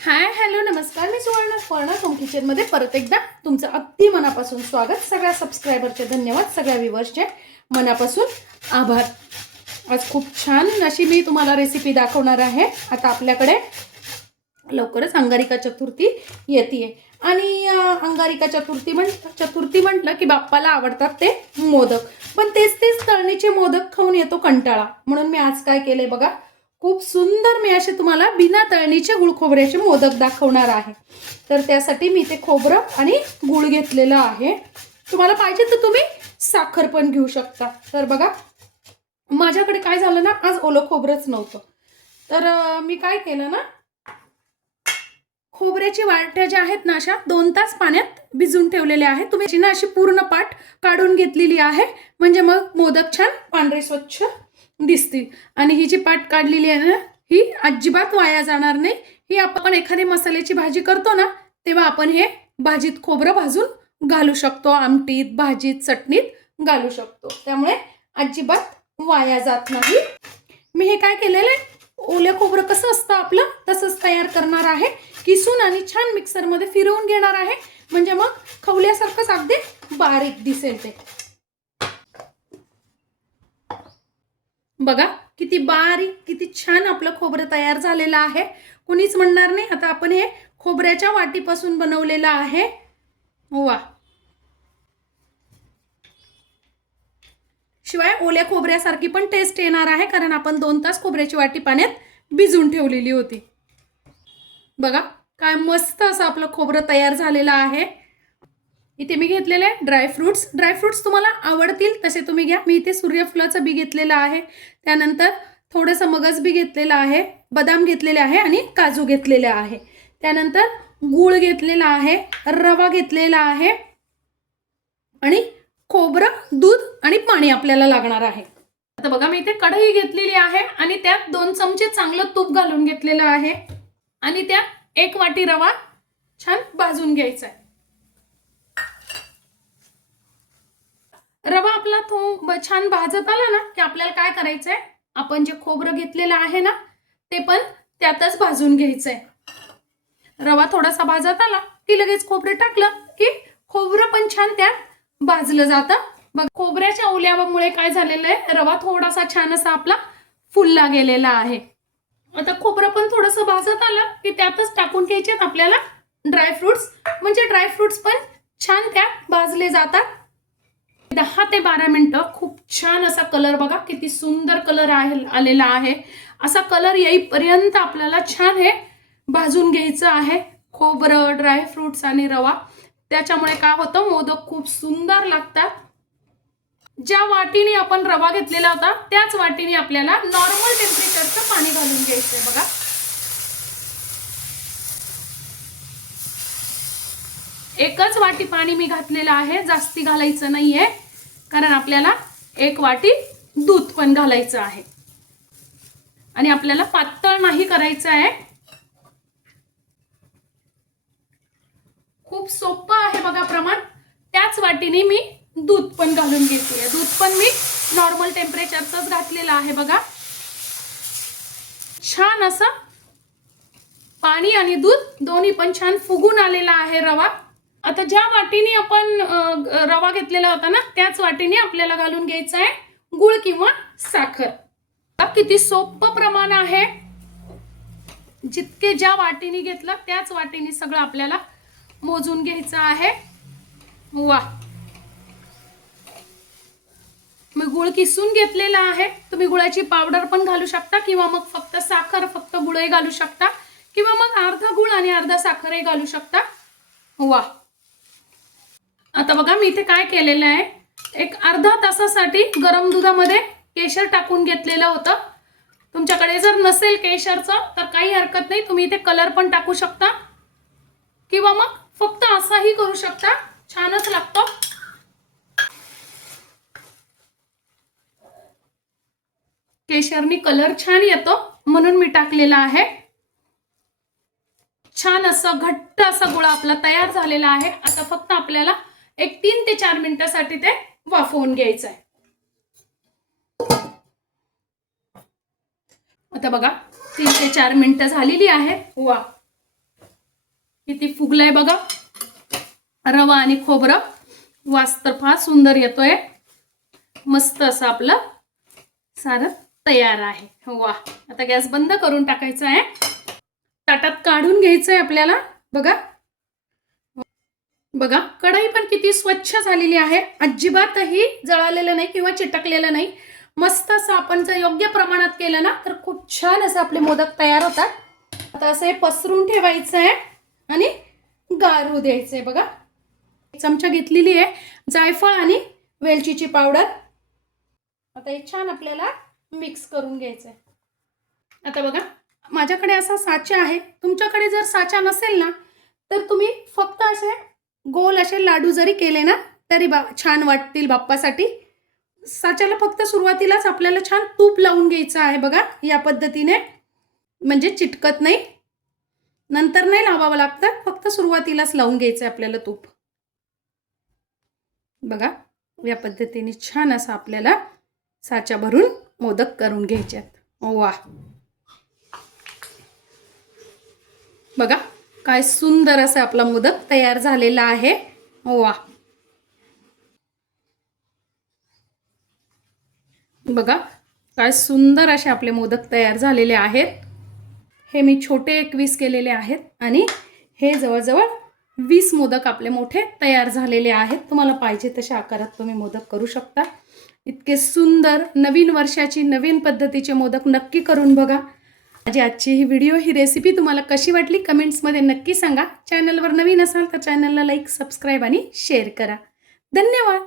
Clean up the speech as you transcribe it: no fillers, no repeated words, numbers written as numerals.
Hi hello नमस्कार, मी सुवर्ण home किचनमध्ये परत एकदा तुमचं अगदी मनापासून स्वागत. सगळ्या सबस्क्रायबरचे धन्यवाद, सगळ्या व्ह्युअर्सचे मनापासून आभार. आज खूप छान अशी मी तुम्हाला रेसिपी दाखवणार आहे. आता आपल्याकडे लवकरच अंगारिका चतुर्थी येते आणि अंगारिका चतुर्थी म्हटलं की बाप्पाला आवडतात ते मोदक, पण तेच तळणीचे मोदक खाऊन येतो कंटाळा. म्हणून मी आज काय केले बघा, खूप सुंदर मी असे तुम्हाला बिना तळणीचे गुळ खोबऱ्याचे मोदक दाखवणार आहे. तर त्यासाठी मी ते खोबरं आणि गुळ घेतलेलं आहे. तुम्हाला पाहिजे तर तुम्ही साखर पण घेऊ शकता. तर बघा, माझ्याकडे काय झालं ना, आज ओलं खोबरंच नव्हतं. तर मी काय केलं ना, खोबऱ्याची वाट्या ज्या आहेत ना, अशा 2 तास पाण्यात भिजून ठेवलेल्या आहेत. तुम्ही ना अशी पूर्ण पाट काढून घेतलेली आहे, म्हणजे मग मोदक छान पांढरे स्वच्छ दिसतील. आणि ही जी पाट काढलेली आहे ना, ही अजिबात वाया जाणार नाही. ही आपण एखादी मसाल्याची भाजी करतो ना, तेव्हा आपण हे भाजीत खोबरं भाजून घालू शकतो, आमटीत, भाजीत, चटणीत घालू शकतो. त्यामुळे अजिबात वाया जात नाही. मी हे काय केलेलं आहे, ओले खोबरं कसं असतं आपलं तसंच तयार करणार आहे. किसून आणि छान मिक्सरमध्ये फिरवून घेणार आहे, म्हणजे मग खवल्यासारखंच अगदी बारीक दिसेल ते. बघा किती बारीक, किती छान आपलं खोबरं तयार झालेलं आहे. कुणीच म्हणणार नाही आता आपण हे खोबऱ्याच्या वाटीपासून बनवलेलं आहे. वा, शिवाय ओल्या खोबऱ्यासारखी पण टेस्ट येणार आहे, कारण आपण 2 तास खोबऱ्याची वाटी पाण्यात भिजून ठेवलेली होती. बघा काय मस्त असं आपलं खोबरं तयार झालेलं आहे. इथे मी घेतलेले ड्रायफ्रुट्स तुम्हाला आवडतील तसे तुम्ही घ्या. मी इथे सूर्यफुलाचं बी घेतलेलं आहे, त्यानंतर थोडंसं मगज बी घेतलेलं आहे, बदाम घेतलेले आहे आणि काजू घेतलेले आहे. त्यानंतर गूळ घेतलेला आहे, रवा घेतलेला आहे आणि खोबरं, दूध आणि पाणी आपल्याला लागणार आहे. आता बघा, मी इथे कढई घेतलेली आहे आणि त्यात 2 चमचे चांगलं तूप घालून घेतलेलं आहे आणि त्यात 1 वाटी रवा छान भाजून घ्यायचा आहे. रवा आपला छान भाजत आला ना की आपल्याला काय करायचंय, आपण जे खोबरं घेतलेलं आहे ना ते पण त्यातच भाजून घ्यायचंय. रवा थोडासा भाजत आला की लगेच खोबरं टाकलं की खोबरं पण छान त्यात भाजलं जातं. बघ, खोबऱ्याच्या ओल्यामुळे काय झालेलं आहे, रवा थोडासा छान असा आपला फुलला गेलेला आहे. आता खोबरं पण थोडंसं भाजत आलं की त्यातच टाकून घ्यायचे आपल्याला ड्रायफ्रुट्स, म्हणजे ड्रायफ्रुट्स पण छान त्यात भाजले जातात. 10 ते 12 मिनिटं खूप छान असा कलर, बघा किती सुंदर कलर आलेला आहे. असा कलर येईपर्यंत आपल्याला छान हे भाजून घ्यायचं आहे, खोबरं, ड्रायफ्रुट्स आणि रवा. त्याच्यामुळे काय होतं, मोदक खूप सुंदर लागतात. ज्या वाटीने आपण रवा घेतलेला होता त्याच वाटीने आपल्याला नॉर्मल टेम्परेचरचं पाणी घालून घ्यायचंय. बघा, एकच वाटी पाणी मी घातलेलं आहे, जास्ती घालायचं नाहीये, कारण आपल्याला 1 वाटी दूध पण घालायचं आहे आणि आपल्याला पातळ नाही करायचं आहे. खूप सोपं आहे बघा प्रमाण. त्याच वाटीने मी दूध पण घालून घेतले. दूध पण मी नॉर्मल टेम्परेचरचंच घातलेलं आहे. बघा, छान असं पाणी आणि दूध दोन्ही पण छान फुगून आलेला आहे रवा. आता ज्या वाटीने आपण रवा घेतलेला होता ना त्याच वाटीने आपल्याला घालून घ्यायचं आहे गुळ किंवा साखर. किती सोपं प्रमाण आहे. जितके ज्या वाटीने घेतलं त्याच वाटीने सगळं आपल्याला मोजून घ्यायचं आहे. वा, मी गुळ किसून घेतलेला आहे. तुम्ही गुळाची पावडर पण घालू शकता किंवा मग फक्त साखर, फक्त गुळही घालू शकता किंवा मग अर्धा गुळ आणि अर्धा साखरही घालू शकता. वा, आता बघा मी इथे काय केलेलं आहे, एक अर्धा तासासाठी गरम दुधामध्ये केशर टाकून घेतलेलं होतं. तुमच्याकडे जर नसेल केशरचं तर काही हरकत नाही, तुम्ही इथे कलर पण टाकू शकता किंवा मग फक्त असाही करू शकता, छानच लागतो. केशरनी कलर छान येतो म्हणून मी टाकलेला आहे. छान असं घट्ट असा गुळ आपला तयार झालेला आहे. आता फक्त आपल्याला एक 3 ते 4 मिनिटांसाठी ते वाफवून घ्यायचं आहे. आता बघा 3 ते 4 मिनिटं झालेली आहेत. वा, किती फुगलाय बघा. रवा आणि खोबरं. वास तर फार सुंदर येतोय. मस्त असं आपलं सारं तयार आहे. वा. आता गॅस बंद करून टाकायचा आहे. ताटात काढून घ्यायचंय आपल्याला. बघा बघा, कढई पण किती स्वच्छ झालेली आहे. अजिबातही जळालेलं नाही किंवा चिटकलेलं नाही. मस्त असं आपण जर योग्य प्रमाणात केलं ना तर खूप छान असे आपले मोदक तयार होतात. आता असं हे पसरून ठेवायचं आहे आणि गार होऊ द्यायचंय. बघा, एक चमचा घेतलेली आहे जायफळ आणि वेलचीची पावडर. आता हे छान आपल्याला मिक्स करून घ्यायचंय. आता बघा, माझ्याकडे असा साचा आहे. तुमच्याकडे जर साचा नसेल ना तर तुम्ही फक्त असे गोल असे लाडू जरी केले ना तरी छान वाटतील बाप्पासाठी. साच्याला फक्त सुरुवातीलाच आपल्याला छान तूप लावून घ्यायचं आहे. बघा, या पद्धतीने, म्हणजे चिटकत नाही. नंतर नाही लावावं लागतं, फक्त सुरुवातीलाच लावून घ्यायचं आहे आपल्याला तूप. बघा, या पद्धतीने छान असं आपल्याला साचा भरून मोदक करून घ्यायचे. वा. बघा, काय सुंदर असं आपला मोदक तयार झालेला आहे. वा. बघा, काय सुंदर असे आपले मोदक तयार झालेले आहेत. हे मी छोटे 21 केलेले आहेत आणि हे जवळजवळ 20 मोदक आपले मोठे तयार झालेले आहेत. तुम्हाला पाहिजे तशा आकारात तुम्ही मोदक करू शकता. इतके सुंदर नवीन वर्षाची नवीन पद्धतीचे मोदक नक्की करून बघा. माझी आजची ही व्हिडिओ, ही रेसिपी तुम्हाला कशी वाटली कमेंट्समध्ये नक्की सांगा. चॅनलवर नवीन असाल तर चॅनलला लाईक, सबस्क्राईब आणि शेअर करा. धन्यवाद.